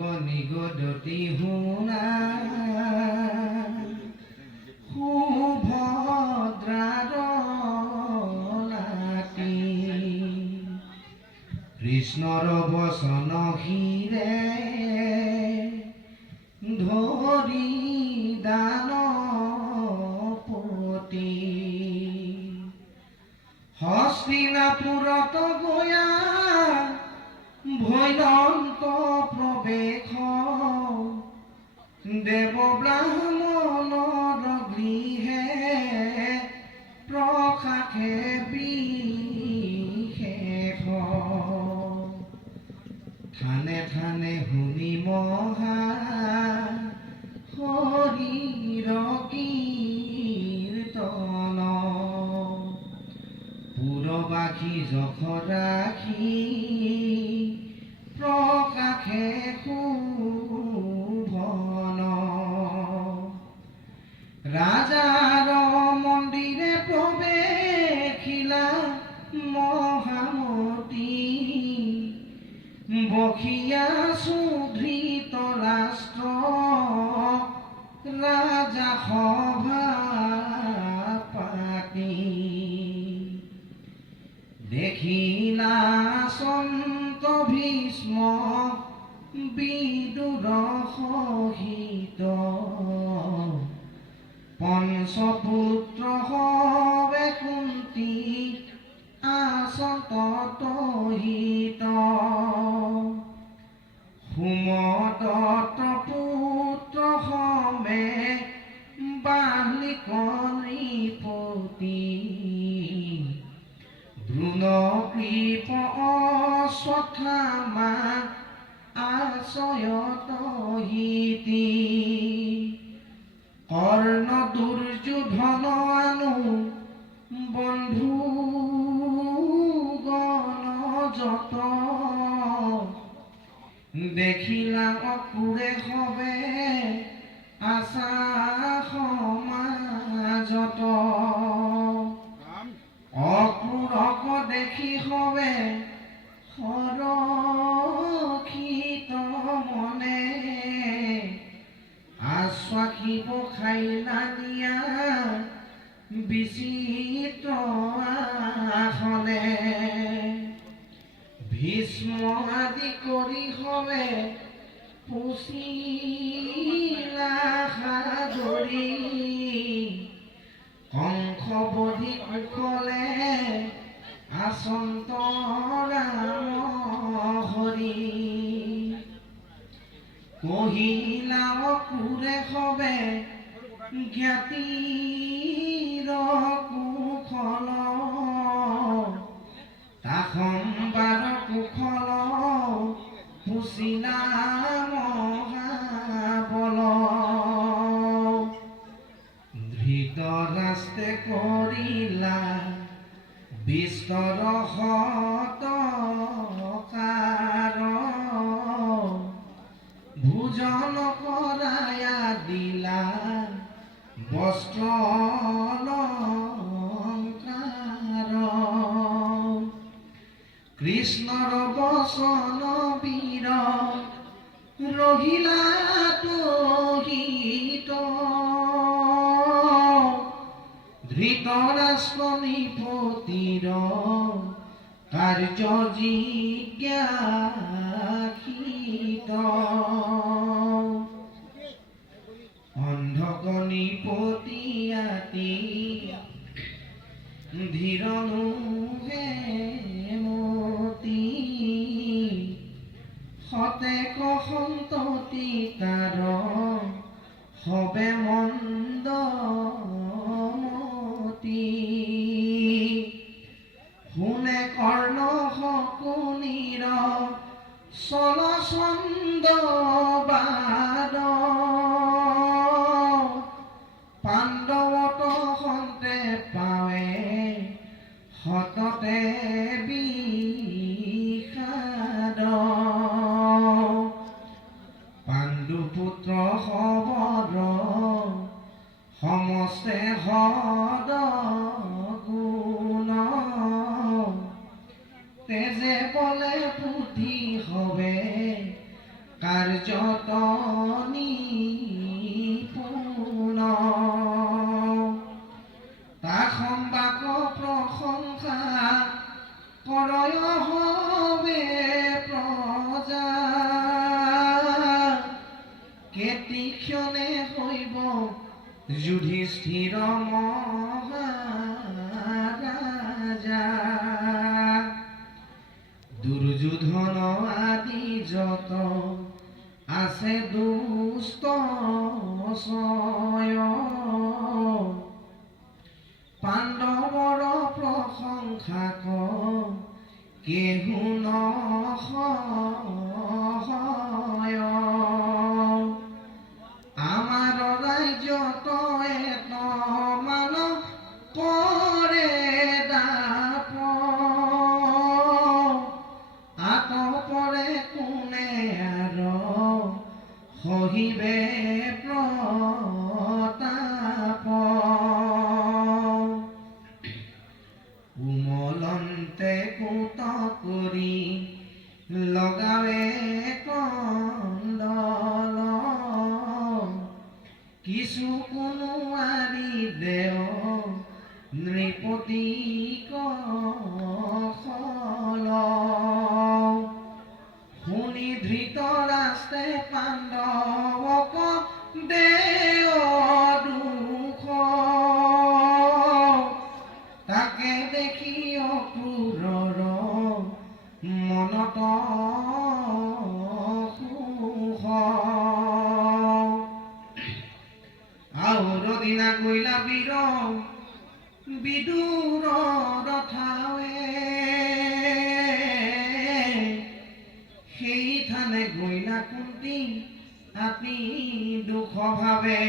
নিগদতি শুনা সুভদ্ৰাৰ নাতি কৃষ্ণৰ বচন শিৰে ধৰি দানপতি হস্তিনাপুৰত গয়া ভৈৰন্ত প্ৰৱেশ দেৱ ব্ৰাহ্মণৰ গৃহে প্ৰকাশে বিশেষ থানে থানে শুনি মহা হৰিৰ কীৰ্তন পুৰবাসী যশ ৰাখি প্ৰকাশে শোভন ৰাজাৰ মন্দিৰে প্ৰৱেশিলা মহামতী বসিয়া সুধৃত ৰাষ্ট্ৰ ৰাজা সভা পাতি দেখিলা সন্ত ভীষ্ম বিদুৰ সহিত পঞ্চপুত্ৰ হবে কুন্তি আসন্ত হিত সুমদত্ত পুত্ৰ সবে বালিক নৃপতি দ্ৰোণ কৃপ অশ্বত্থামা আশ্ৰয়ত হিতি কৰ্ণ দুৰ্যোধন আনু বন্ধু গণ যত দেখিলা অকুৰে সবে আশা সমাজত অক্ৰূৰক দেখি সবে সৰক্ষিত মনে আশ্বাসিব খাইলা নিয়া বিচিত্ৰ আসনে ভীষ্ম আদি কৰি সবে পুচিলা সাদৰি কংস বধি কুশলে আচন্ত ৰাম হৰি কহিলা অকুৰে সবে জ্ঞাতিৰ কুশল তাসম্বাৰ কুশল পুচিলা মহাবল ধৃতৰাষ্ট্ৰে কৰিলা বিস্তৰ সৎকাৰ ভোজন কৰায়া দিলা বস্ত্ৰ অলংকাৰ কৃষ্ণৰ বচন বীৰ ৰহিলা তহিত ধৃতৰাষ্ট্ৰ নৃপতিৰ কাৰ্য জিজ্ঞাসিত অন্ধক নৃপতি আতি ধীৰনো হেমতি সতেক সন্ততি তাৰ সবে মন্দমতি শুনে কৰ্ণ শকুনিৰ চলচন্দ বাদ পাণ্ডৱত সন্তে পাৱে সততে বিষাদ পাণ্ডুপুত্ৰ সবৰ সমস্তে সদ গুণ তেজে বলে পুথি হবে কাৰ্য যত নিপুণ তাক সম্বাক প্ৰশংসা কৰয় হবে প্ৰজা কেতিক্ষণে হৈব যুধিষ্ঠিৰ মহাৰাজা দুৰ্যোধন আদি যত আছে দুষ্ট ছয় পাণ্ডৱৰ প্ৰশংসা কেহু নহয় আমাৰ ৰাজ্যত এত মান কৰে দাপ আতপৰে কোনে আৰু সহিবে প্ৰতাপ কোমলন্তে কুত কৰি লগাৱে কন্দল কিছু কোনো আৰি দেও নৃপতি কল শুনি ধৃতৰাষ্ট্ৰে পাণ্ডৱক দেও দুখ তাকে দেখি অক্ৰূৰৰ মনত সুখ আউৰ দিনা গৈলা বীৰ বিদুৰ ৰথাৱে সেই থানে গৈলা কুন্তি আপি দুখ ভাৱে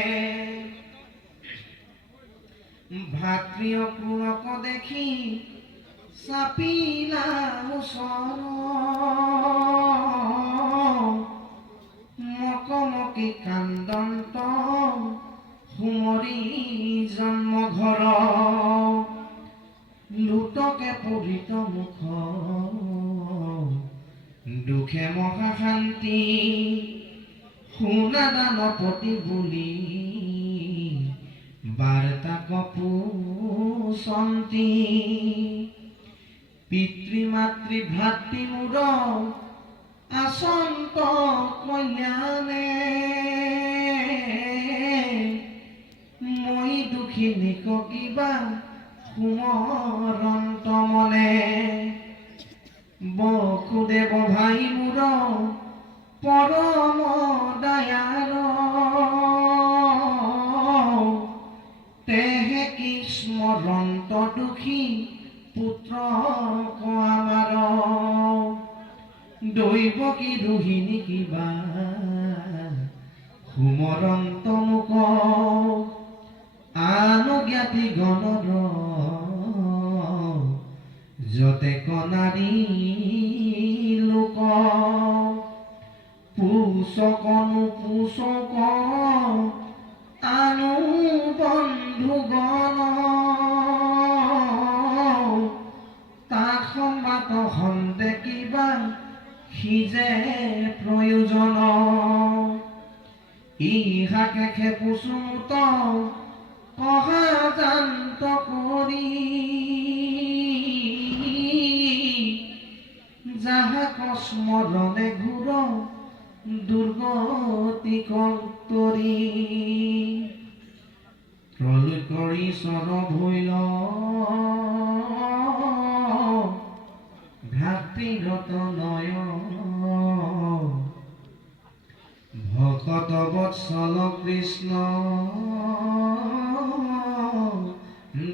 ভাতৃ অক্ৰূৰক দেখি চাপিলা ওচৰ মকমকি কান্দন্ত সুমৰি জন্ম ঘৰ লুটকে পঢ়িত মুখ দুখে মহাশান্তি শুনা দানপতি বুলি বাৰ্তা কপুচন্তি পিতৃ মাতৃ ভাতৃ মূৰ আচন্ত কল্যাণে মই দুখিনীক কিবা সুমৰন্ত মনে বসুদেৱ ভাই মূৰ পৰম দয়াল তেহে কি স্মৰন্ত দুখী পুত্ৰ আমাৰ দৈৱ কি ৰোহিণী কিবা সুমৰন্ত মুখ আনুজ্ঞাতি গণৰ যতে কনাৰী লোক পুষকনো পুষক আনু বন্ধুগণ তাক সম্বাদ হন্তে কিবা সিজে প্ৰয়োজন ইহাকে খেপুচুত অহাজান্ত কৰি যাহাক স্মৰণে ঘূৰ দুৰ্গতি কৰি প্ৰলয় চৰ ভৈল ভাতৃগত নয় ভকত বৎসল কৃষ্ণ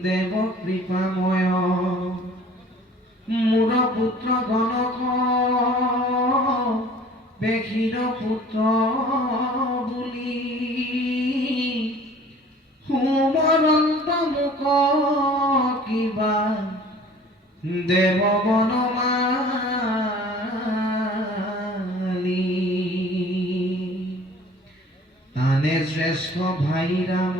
দেৱ কৃপাময় মোৰ পুত্ৰ গণক পেশীৰ পুত্ৰ বুলি সুমৰন্ত মুখ কিবা দেৱ বনমালী আনে শ্ৰেষ্ঠ ভাই ৰাম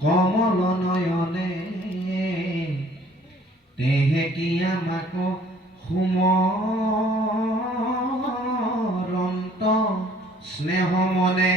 কমল নয়নে তেহে কি আমাক সুমৰন্ত স্নেহ মনে